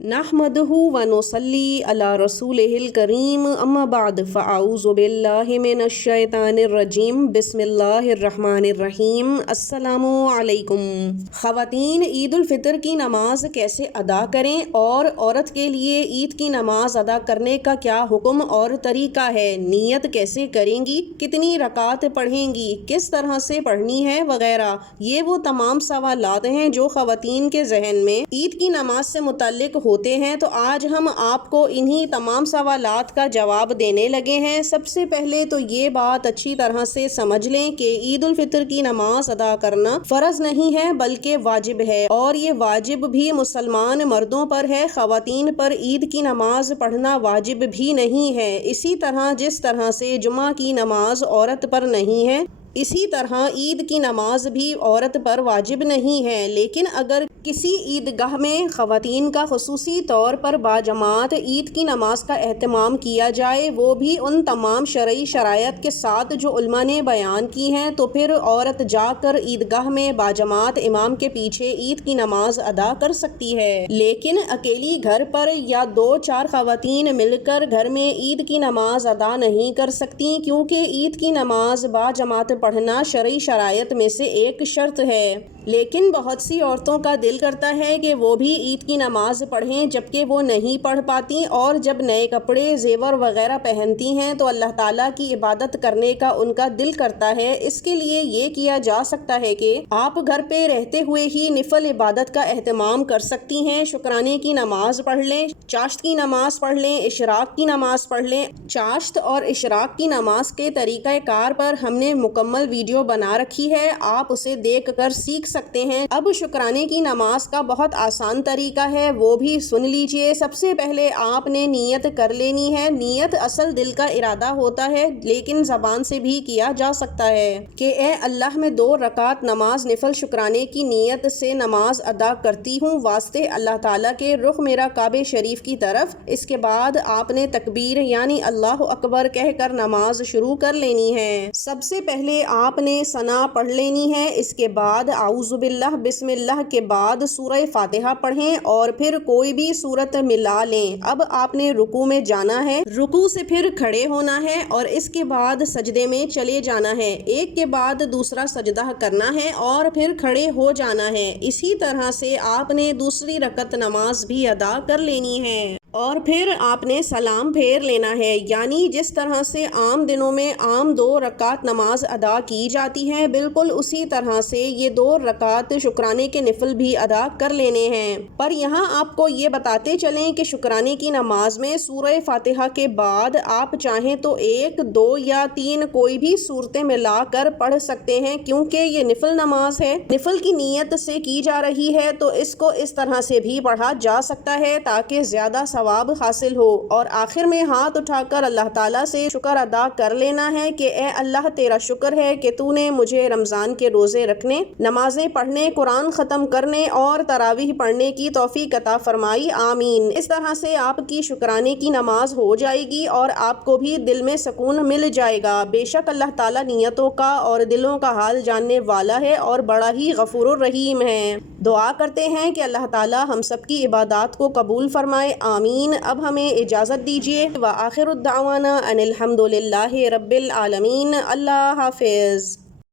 नहमदहु व नुसल्ली अला रसूलिहिल करीम अम्मा बाद फ़अऊज़ु बिल्लाहि मिनश शैतानिर रजीम बिस्मिल्लाहिर रहमानिर रहीम अस्सलामु अलैकुम। ख़वातीन, ईद उल फ़ितर की नमाज कैसे अदा करें और औरत के लिए ईद की नमाज अदा करने का क्या हुक्म और तरीका है, नीयत कैसे करेंगी, कितनी रकात पढ़ेंगी, किस तरह से पढ़नी है वगैरह, ये वो तमाम सवालात हैं जो ख़वातीन के जहन में ईद की नमाज से मुतल्लिक होते हैं। तो आज हम आपको इन्हीं तमाम सवालात का जवाब देने लगे हैं। सबसे पहले तो ये बात अच्छी तरह से समझ लें कि ईद उल फितर की नमाज अदा करना फ़र्ज नहीं है बल्कि वाजिब है, और ये वाजिब भी मुसलमान मर्दों पर है, ख़वातीन पर ईद की नमाज पढ़ना वाजिब भी नहीं है। इसी तरह जिस तरह से जुमा की नमाज औरत पर नहीं है, इसी तरह ईद की नमाज भी औरत पर वाजिब नहीं है। लेकिन अगर किसी ईदगाह में ख़वातीन का ख़ुसूसी तौर पर बाजमात ईद की नमाज का एहतमाम किया जाए, वो भी उन तमाम शरई शरायत के साथ जो उलमा ने बयान की हैं, तो फिर औरत जाकर ईदगाह में बाजमात इमाम के पीछे ईद की नमाज अदा कर सकती है। लेकिन अकेली घर पर या 2-4 ख़वातीन मिलकर घर में ईद की नमाज अदा नहीं कर सकती, क्योंकि ईद की नमाज बाजमात पढ़ना शरई शरायत में से एक शर्त है। लेकिन बहुत सी औरतों का दिल करता है कि वो भी ईद की नमाज पढ़ें, जबकि वो नहीं पढ़ पाती, और जब नए कपड़े ज़ेवर वगैरह पहनती हैं तो अल्लाह ताला की इबादत करने का उनका दिल करता है। इसके लिए ये किया जा सकता है कि आप घर पे रहते हुए ही निफल इबादत का एहतमाम कर सकती हैं। शुक्राने की नमाज पढ़ लें, चाश्त की नमाज पढ़ लें, इशराक की नमाज पढ़ लें। चाश्त और इशराक की नमाज के तरीक़ाकार पर हमने मुकम्मल वीडियो बना रखी है, आप उसे देख कर सीख सकते हैं। अब शुक्राने की नमाज का बहुत आसान तरीका है, वो भी सुन लीजिए। सबसे पहले आपने नीयत कर लेनी है। नीयत असल दिल का इरादा होता है, लेकिन ज़बान से भी किया जा सकता है कि ए अल्लाह, मैं 2 रकात नमाज निफल शुक्राने की नीयत से नमाज अदा करती हूँ, वास्ते अल्लाह ताला के, रुख मेरा काबे शरीफ की तरफ। इसके बाद आपने तकबीर यानी अल्लाह अकबर कहकर नमाज शुरू कर लेनी है। सबसे पहले आपने सना पढ़ लेनी है। इसके बाद आऊज़ुबिल्लाह बिस्मिल्लाह के बाद सूरह फातिहा पढ़ें और फिर कोई भी सूरत मिला लें। अब आपने रुकू में जाना है, रुकू से फिर खड़े होना है और इसके बाद सजदे में चले जाना है। एक के बाद दूसरा सजदा करना है और फिर खड़े हो जाना है। इसी तरह से आपने दूसरी रकत नमाज भी अदा कर लेनी है और फिर आपने सलाम फेर लेना है। यानी जिस तरह से आम दिनों में आम 2 रकात नमाज अदा की जाती है, बिल्कुल उसी तरह से ये 2 रकात शुक्राने के निफल भी अदा कर लेने हैं। पर यहाँ आपको ये बताते चलें कि शुक्राने की नमाज में सूरह फातिहा के बाद आप चाहें तो 1, 2 या 3 कोई भी सूरतें मिलाकर पढ़ सकते हैं, क्योंकि ये निफल नमाज है, निफल की नीयत से की जा रही है, तो इसको इस तरह से भी पढ़ा जा सकता है ताकि ज़्यादा सवाब हासिल हो। और आखिर में हाथ उठाकर अल्लाह ताला से शुक्र अदा कर लेना है कि ए अल्लाह, तेरा शुक्र है कि तूने मुझे रमज़ान के रोज़े रखने, नमाजें पढ़ने, कुरान ख़त्म करने और तरावीह पढ़ने की तौफीक अता फरमाई, आमीन। इस तरह से आपकी शुक्राने की नमाज हो जाएगी और आपको भी दिल में सुकून मिल जाएगा। बेशक अल्लाह ताला नियतों का और दिलों का हाल जानने वाला है और बड़ा ही गफूरुर रहीम है। दुआ करते हैं कि अल्लाह ताला हम सब की इबादत को कबूल फरमाए, आमीन। अब हमें इजाज़त दीजिए। व आखिरुद्दावाना अनिल हम्दुलिल्लाहि रब्बिल आलमीन। अल्लाह हाफिज़।